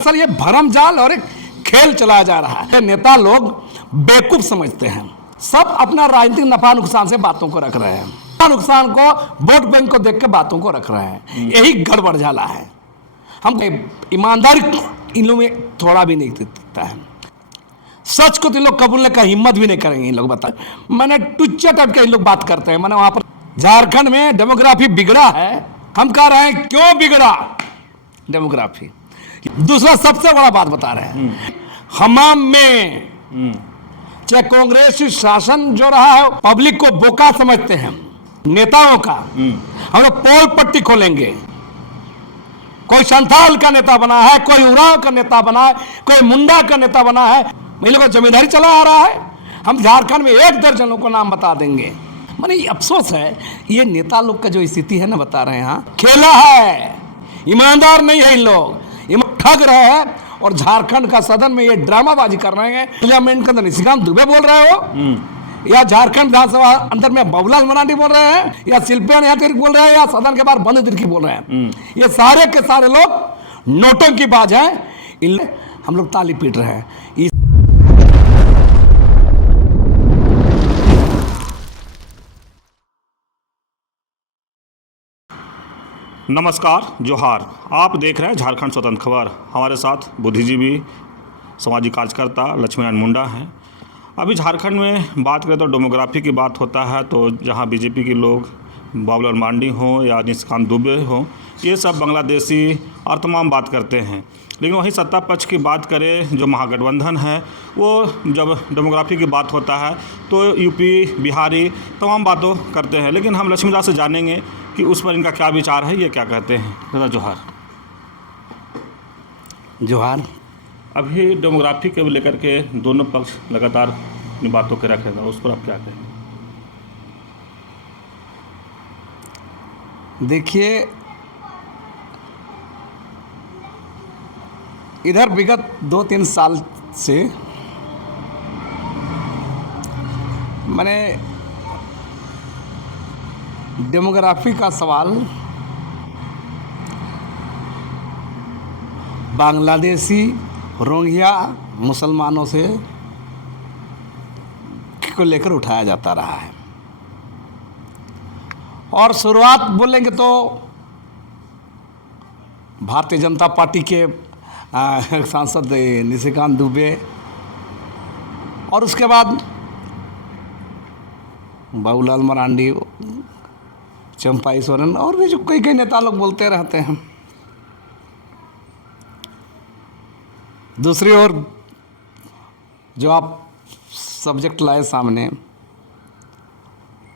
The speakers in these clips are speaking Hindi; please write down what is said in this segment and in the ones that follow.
सर ये भरमजाल और एक खेल चलाया जा रहा है। नेता लोग बेवकूफ समझते हैं, सब अपना राजनीतिक नफा नुकसान से बातों को रख रहे हैं, नफा नुकसान को वोट बैंक को देख के बातों को रख रहे हैं। यही गड़बड़ झाला है। हम ईमानदारी इन लोगों में थोड़ा भी नहीं दिखता है। सच को तो इन लोग कबूलने का हिम्मत भी नहीं करेंगे। इन लोग बताए मैंने टुच्चा टाइप के इन लोग बात करते हैं। मैंने वहां पर झारखंड में डेमोग्राफी बिगड़ा है, हम कह रहे हैं क्यों बिगड़ा डेमोग्राफी। दूसरा सबसे बड़ा बात बता रहे हैं, हमाम में चाहे कांग्रेस शासन जो रहा है पब्लिक को बोका समझते हैं नेताओं का। हम लोग पोल पट्टी खोलेंगे, कोई संथाल का नेता बना है, कोई उराव का नेता बना है, कोई मुंडा का नेता बना है, इन लोगों का जमींदारी चला आ रहा है। हम झारखंड में 1 दर्जनों को नाम बता देंगे। माने अफसोस है ये नेता लोग का जो स्थिति है ना, बता रहे हैं हाँ खेला है, ईमानदार नहीं है इन लोग, ठग रहे हैं। और झारखंड का सदन में ये ड्रामाबाजी कर रहे हैं। पार्लियामेंट के अंदर निशिकांत दुबे बोल रहे हो, या झारखंड विधानसभा अंदर में बाबूलाल मरांडी बोल रहे हैं, या शिल्पिया यात्री बोल रहे हैं, या सदन के बाहर बंद तिरकी बोल रहे हैं। ये सारे के सारे लोग नोटों की बाज हैं। हम लोग ताली पीट रहे हैं। नमस्कार, जोहार। आप देख रहे हैं झारखंड स्वतंत्र खबर। हमारे साथ बुद्धिजीवी सामाजिक कार्यकर्ता लक्ष्मीनारायण मुंडा हैं। अभी झारखंड में बात करें तो डेमोग्राफी की बात होता है, तो जहां बीजेपी के लोग बाबूलाल मरांडी हों या निशिकांत दुबे हों, ये सब बांग्लादेशी और तमाम बात करते हैं। लेकिन वहीं सत्ता पक्ष की बात करें, जो महागठबंधन है, वो जब डेमोग्राफी की बात होता है तो यूपी बिहारी तमाम बातों करते हैं। लेकिन हम लक्ष्मीदास से जानेंगे कि उस पर इनका क्या विचार है, ये क्या कहते हैं। दादा जोहार। जोहार। अभी डेमोग्राफी के लेकर के दोनों पक्ष लगातार अपनी बातों के रखे हैं, उस पर आप क्या कहेंगे। देखिए, इधर विगत 2-3 साल से मैंने डेमोग्राफी का सवाल बांग्लादेशी रोहिंग्या मुसलमानों से को लेकर उठाया जाता रहा है। और शुरुआत बोलेंगे तो भारतीय जनता पार्टी के सांसद निशिकांत दुबे, और उसके बाद बाबूलाल मरांडी, चंपाई सोरेन, और भी जो कई नेता लोग बोलते रहते हैं। दूसरी ओर जो आप सब्जेक्ट लाए सामने,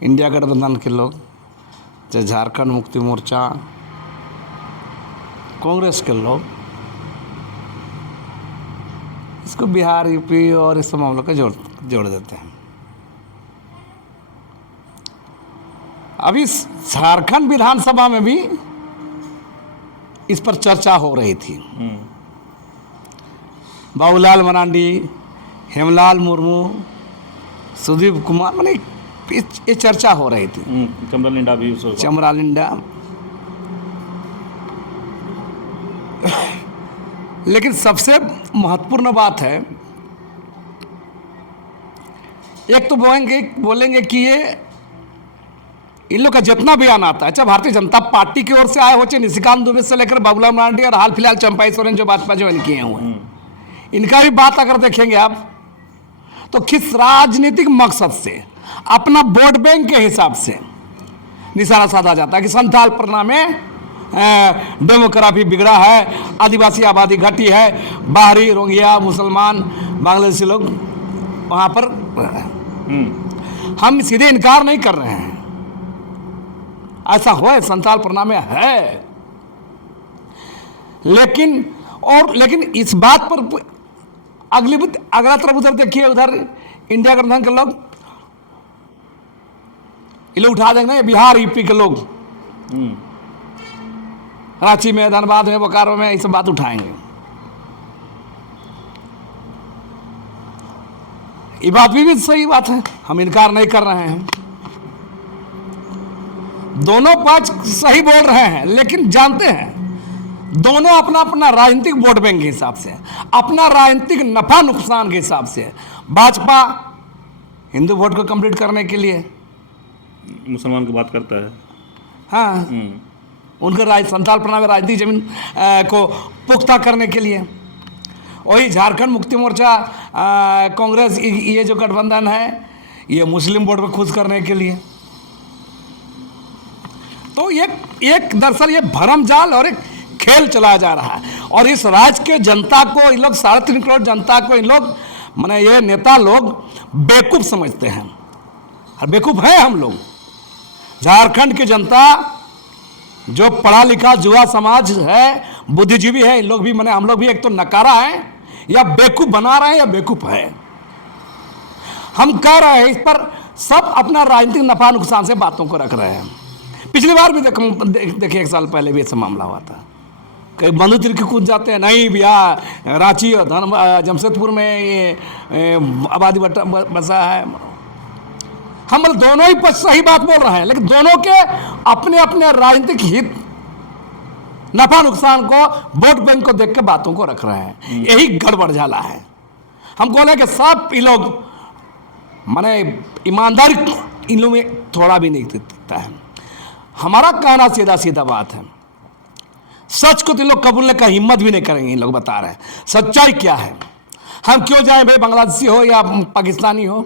इंडिया गठबंधन के लोग, चाहे झारखंड मुक्ति मोर्चा, कांग्रेस के लोग, इसको बिहार, यूपी और इस सब मामलों को जोड़ देते हैं। अभी झारखंड विधानसभा में भी इस पर चर्चा हो रही थी। बाबूलाल मरांडी, हेमलाल मुर्मू, सुदीप कुमार, माने ये चर्चा हो रही थी। चमरालिंडा भी, चमरालिंडा। लेकिन सबसे महत्वपूर्ण बात है, एक तो बोलेंगे कि ये इन लोग का जितना बयान आता है, चाहे भारतीय जनता पार्टी की ओर से आए हो, चाहे निशिकांत दुबे से लेकर बाबूलाल मरांडी और हाल फिलहाल चंपाई सोरेन जो भाजपा ज्वाइन किए हुए हैं, इनका भी बात अगर देखेंगे आप तो किस राजनीतिक मकसद से, अपना वोट बैंक के हिसाब से निशाना साधा जाता है कि संथाल परना में डेमोग्राफी बिगड़ा है, आदिवासी आबादी घटी है, बाहरी रोहिंग्या मुसलमान बांग्लादेशी लोग वहाँ पर। हम सीधे इनकार नहीं कर रहे हैं, ऐसा हो, संथाल परना में है। लेकिन इस बात पर अगला तरफ उधर देखिए, उधर इंडिया गठबंधन के लोग ये लोग उठा देंगे, बिहार यूपी के लोग रांची में, धनबाद में, बोकारो में, ये सब बात उठाएंगे। ये बात भी सही बात है, हम इनकार नहीं कर रहे हैं। दोनों पक्ष सही बोल रहे हैं, लेकिन जानते हैं दोनों अपना अपना राजनीतिक वोट बैंक के हिसाब से, अपना राजनीतिक नफा नुकसान के हिसाब से, भाजपा हिंदू वोट को कंप्लीट करने के लिए मुसलमान की बात करता है। हाँ, उनका संताल प्रणाली राजनीतिक जमीन को पुख्ता करने के लिए। वही झारखंड मुक्ति मोर्चा कांग्रेस, ये जो गठबंधन है, ये मुस्लिम वोट को खुश करने के लिए। तो एक दरअसल ये भरम जाल और एक खेल चलाया जा रहा है। और इस राज्य के जनता को इन लोग 3.5 करोड़ जनता को इन लोग माने ये नेता लोग बेवकूफ़ समझते हैं, और बेवकूफ़ हैं हम लोग। झारखंड की जनता जो पढ़ा लिखा युवा समाज है, बुद्धिजीवी है, इन लोग भी माने हम लोग भी एक तो नकारा है, या बेवकूफ़ बना रहे हैं या बेवकूफ़ है। हम कह रहे हैं इस पर सब अपना राजनीतिक नफा नुकसान से बातों को रख रहे हैं। पिछली बार भी देखिए 1 साल पहले भी ऐसा मामला हुआ था, कई बंधु तिरकी कूद जाते हैं, नहीं भैया रांची और जमशेदपुर में ये आबादी बसा है। हम दोनों ही पक्ष सही बात बोल रहे हैं, लेकिन दोनों के अपने अपने राजनीतिक हित नफा नुकसान को वोट बैंक को देख के बातों को रख रहे हैं। यही गड़बड़ झाला है। हम बोले कि सब ये लोग माने ईमानदारी इन लोगों में थोड़ा भी नहीं दिखता है। हमारा कहना सीधा सीधा बात है, सच को तो लोग कबूलने का हिम्मत भी नहीं करेंगे। इन लोग बता रहे हैं सच्चाई क्या है। हम क्यों जाएं भाई, बांग्लादेशी हो या पाकिस्तानी हो,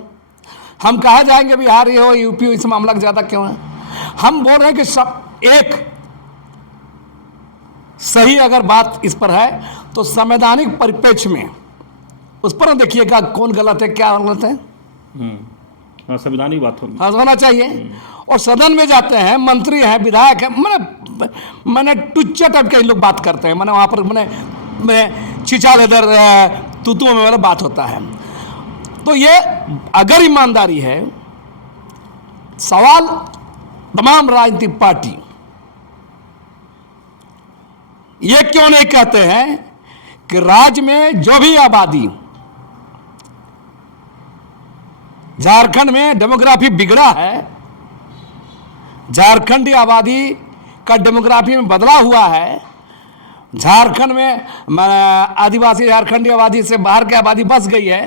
हम कहाँ जाएंगे, बिहारी हो यूपी हो, इस मामला ज़्यादा क्यों है। हम बोल रहे हैं कि सब एक सही अगर बात इस पर है तो संवैधानिक परिप्रेक्ष्य में उस पर देखिएगा कौन गलत है क्या गलत है। संवैधानिक बात होना चाहिए। और सदन में जाते हैं, मंत्री हैं, विधायक हैं, मैंने टुच्चा टाइप के लोग बात करते हैं, मैंने वहाँ पर मैंने चिचा लेदर तूतुओं में वाला बात होता है। तो ये अगर ईमानदारी है, सवाल तमाम राजनीतिक पार्टी ये क्यों नहीं कहते हैं कि राज्य में जो भी आबादी, झारखंड में डेमोग्राफी बिगड़ा है, झारखंडी आबादी का डेमोग्राफी में बदलाव हुआ है, झारखंड में आदिवासी झारखंडी आबादी से बाहर की आबादी बस गई है,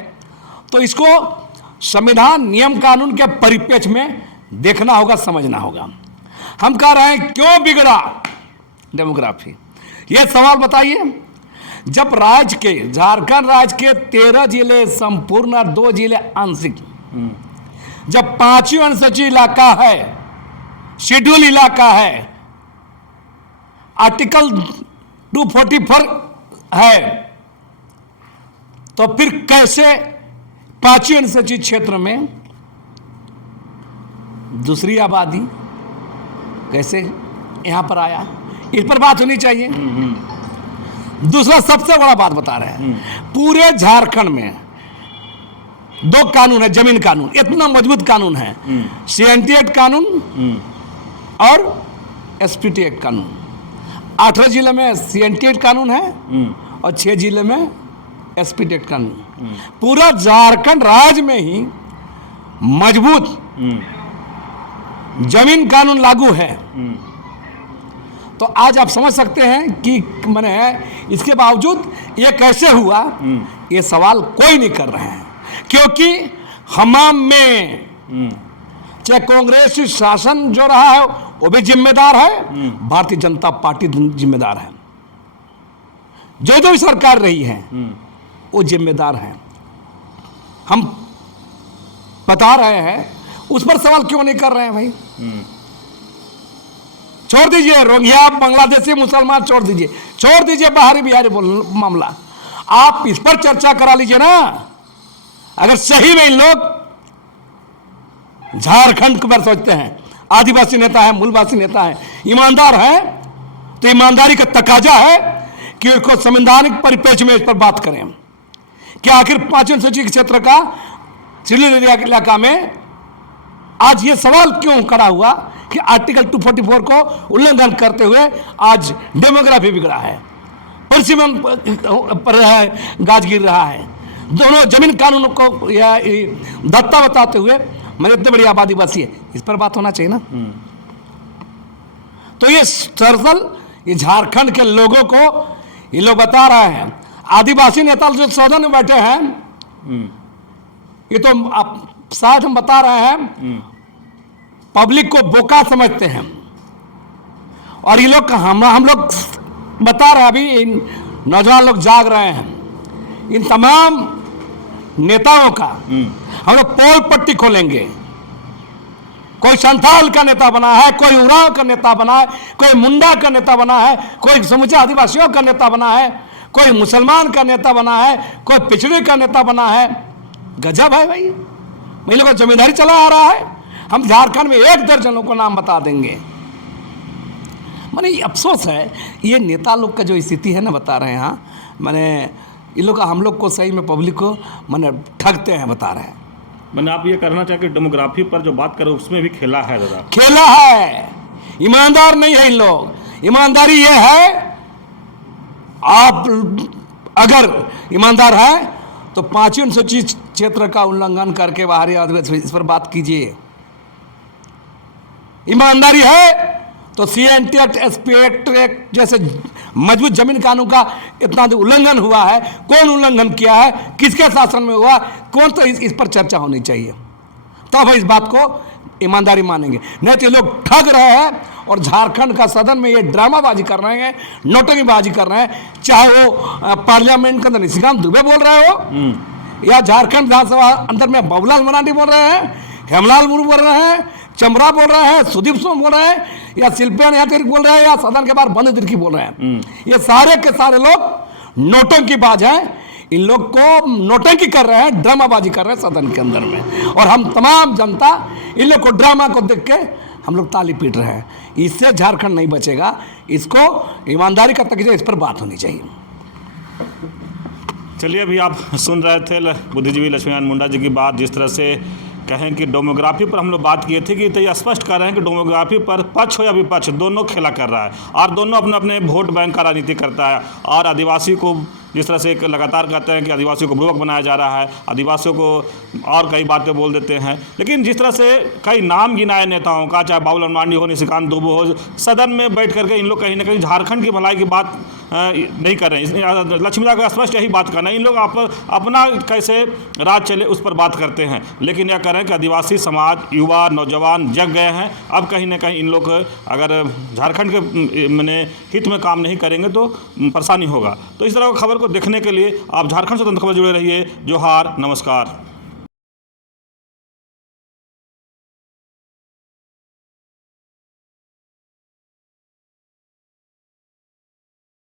तो इसको संविधान नियम कानून के परिप्रेक्ष्य में देखना होगा, समझना होगा। हम कह रहे हैं क्यों बिगड़ा डेमोग्राफी, ये सवाल बताइए। जब राज्य के, झारखंड राज्य के 13 जिले संपूर्ण और 2 जिले आंशिक, जब 5वीं अनुसूची इलाका है, शेड्यूल इलाका है, आर्टिकल 244 है, तो फिर कैसे 5वीं अनुसूची क्षेत्र में दूसरी आबादी कैसे यहां पर आया, इस पर बात होनी चाहिए। दूसरा सबसे बड़ा बात बता रहे हैं, पूरे झारखंड में 2 कानून है, जमीन कानून, इतना मजबूत कानून है, CNT एक्ट कानून और SPT एक्ट कानून। 18 जिले में CNT एक्ट कानून है और 6 जिले में SPT एक्ट कानून। पूरा झारखंड राज्य में ही मजबूत जमीन कानून लागू है। तो आज आप समझ सकते हैं कि मैंने इसके बावजूद ये कैसे हुआ, ये सवाल कोई नहीं कर रहे हैं, क्योंकि हमाम में चाहे कांग्रेस शासन जो रहा है वो भी जिम्मेदार है, भारतीय जनता पार्टी जिम्मेदार है, जो भी सरकार रही है वो जिम्मेदार है। हम बता रहे हैं, उस पर सवाल क्यों नहीं कर रहे हैं भाई। छोड़ दीजिए रोहिंग्या बांग्लादेशी मुसलमान, छोड़ दीजिए बाहरी बिहारी मामला, आप इस पर चर्चा करा लीजिए ना। अगर सही में इन लोग झारखंड के बारे सोचते हैं, आदिवासी नेता है, मूलवासी नेता है, ईमानदार है, तो ईमानदारी का तकाजा है कि उसको संवैधानिक परिप्रेक्ष्य में इस पर बात करें कि आखिर 5वीं अनुसूची क्षेत्र का शेड्यूल इलाका में आज ये सवाल क्यों खड़ा हुआ कि आर्टिकल 244 को उल्लंघन करते हुए आज डेमोग्राफी बिगड़ा है, परिसीमन पर गाज गिर रहा है, दोनों जमीन कानून को या दत्ता बताते हुए मैंने इतनी बड़ी आबादी बसी है, इस पर बात होना चाहिए ना। तो ये दरअसल ये झारखंड के लोगों को ये लोग बता रहे हैं। आदिवासी नेता जो सदन में बैठे हैं, ये तो आप शायद हम बता रहे हैं, पब्लिक को बोका समझते हैं। और ये लोग हम लोग बता रहे हैं, अभी इन नौजवान लोग जाग रहे हैं। इन तमाम नेताओं का हम लोग पोल पट्टी खोलेंगे। कोई संथाल का नेता बना है, कोई उरांव का नेता बना है, कोई मुंडा का नेता बना है, कोई समूचे आदिवासियों का नेता बना है, कोई मुसलमान का नेता बना है, कोई पिछड़े का नेता बना है। गजब है भाई, इन लोगों का जमींदारी चला आ रहा है। हम झारखंड में 1 दर्जनों को नाम बता देंगे। माने अफसोस है, ये नेता लोग का जो स्थिति है ना, बता रहे हैं। हाँ, माने ये लोग हम लोग को सही में पब्लिक को माने ठगते हैं, बता रहे हैं। मैंने आप ये करना चाहे कि डेमोग्राफी पर जो बात करो उसमें भी खेला है दादा, खेला है। ईमानदार नहीं है इन लोग। ईमानदारी ये है, आप अगर ईमानदार है तो 5वीं अनुसूची क्षेत्र का उल्लंघन करके बाहरी आदिवासी इस पर बात कीजिए। ईमानदारी है तो CNT एक्ट, SP एक्ट जैसे मजबूत जमीन कानून का इतना उल्लंघन हुआ है, कौन उल्लंघन किया है, किसके शासन में हुआ, कौन, तो इस पर चर्चा होनी चाहिए। तब हम इस बात को ईमानदारी मानेंगे। नहीं तो ये लोग ठग रहे हैं और झारखंड का सदन में ये ड्रामाबाजी कर रहे हैं, नौटंकीबाजी कर रहे हैं। चाहे वो पार्लियामेंट के अंदर निशिकांत दुबे बोल रहे हो, या झारखंड विधानसभा अंदर में बाबूलाल मरांडी बोल रहे हैं, हेमलाल मुर्मू बोल रहे हैं, चमरा बोल रहे हैं, सुदीप सोम बोल रहे हैं, या शिल्पिया नेहातिर्क बोल रहे हैं, या सदन के बाहर बंद तिर्की बोल रहे हैं। ये सारे के सारे लोग नौटंकीबाज हैं। इन लोग को नौटंकी कर रहे हैं, ड्रामाबाजी कर रहे हैं सदन के अंदर में। और हम तमाम जनता इन लोग को ड्रामा को देख के हम लोग ताली पीट रहे हैं। इससे झारखंड नहीं बचेगा। इसको ईमानदारी का तकीजा, इस पर बात होनी चाहिए। चलिए, अभी आप सुन रहे थे बुद्धिजीवी लक्ष्मीनारायण मुंडा जी की बात। जिस तरह से कहें कि डेमोग्राफी पर हम लोग बात किए थे कि तो ये स्पष्ट कर रहे हैं कि डेमोग्राफी पर पक्ष हो या विपक्ष, दोनों खेला कर रहा है और दोनों अपने अपने वोट बैंक का राजनीति करता है। और आदिवासी को जिस तरह से लगातार कहते हैं कि आदिवासियों को बुर्बक बनाया जा रहा है, आदिवासियों को और कई बातें बोल देते हैं। लेकिन जिस तरह से कई नाम गिनाए नेताओं का, चाहे बाबूलाल मरांडी हो, निशिकांत दुबे हो, सदन में बैठ करके इन लोग कहीं ना कहीं झारखंड की भलाई की बात नहीं कर रहे हैं। लक्ष्मीदा का स्पष्ट यही बात करना है, इन लोग अपना कैसे राज चले उस पर बात करते हैं। लेकिन यह कह रहे हैं कि आदिवासी समाज, युवा, नौजवान जग गए हैं। अब कहीं ना कहीं इन लोग अगर झारखंड के मैंने हित में काम नहीं करेंगे तो परेशानी होगा। तो इस तरह की खबर को देखने के लिए आप झारखंड स्वतंत्र खबर जुड़े रहिए। जोहार, नमस्कार।